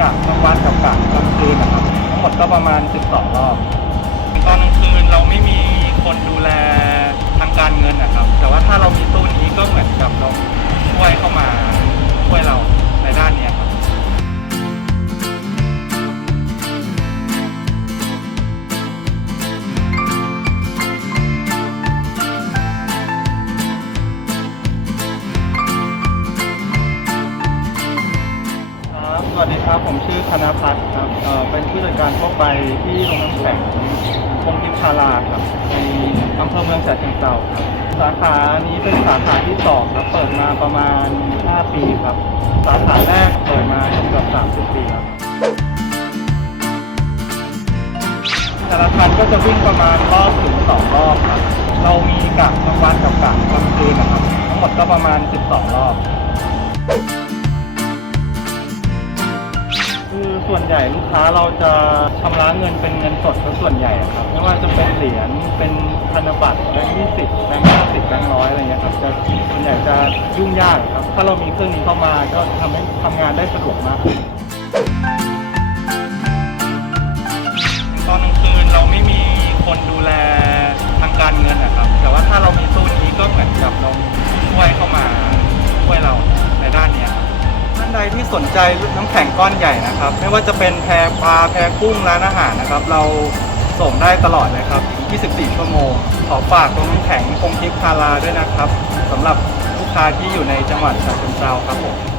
กะกลางวันกับกะกลางคืนนะครับทั้งหมดก็ประมาณ 12 รอบ วัสดีครับ ผมชื่อธนพัฒน์ครับเอ่อเป็นผู้จัดการทั่วไปที่โรงน้ำแข็งคงทิพย์ชาลาครับ ในอำเภอเมืองฉะเชิงเทราครับ สาขานี้เป็นสาขาที่สองครับ เปิดมาประมาณ 5 ปีครับ สาขาแรกเปิดมาเกือบ30 ปีครับแต่ละคันก็จะวิ่งประมาณรอบถึงสองรอบครับ เรามีกะกลางวันกับกะกลางคืนนะครับ ทั้งหมดก็ประมาณ 12 รอบ ส่วนใหญ่ลูกค้าเราจะชำระเงินเป็นเงินสดซะส่วนใหญ่อะครับไม่ว่าจะเป็นเหรียญเป็นธนบัตรแบงค์ยี่สิบแบงค์ห้าสิบแบงค์ร้อยอะไรเงี้ยครับจะส่วนใหญ่จะยุ่งยากครับ ถ้าเรามีเครื่องนี้เข้ามาก็ทำให้ทำงานได้สะดวกมากขึ้นานใดที่สนใจน้ำแข็งก้อนใหญ่นะครับ ไม่ว่าจะเป็นแพปลาแพกุ้งร้านอาหารนะครับ เราส่งได้ตลอดเลยครับ 24 ชั่วโมง ขอฝากตรงน้ำแข็งคงทิพย์คาราด้วยนะครับสำหรับลูกค้าที่อยู่ในจังหวัดฉะเชิงเทราครับผม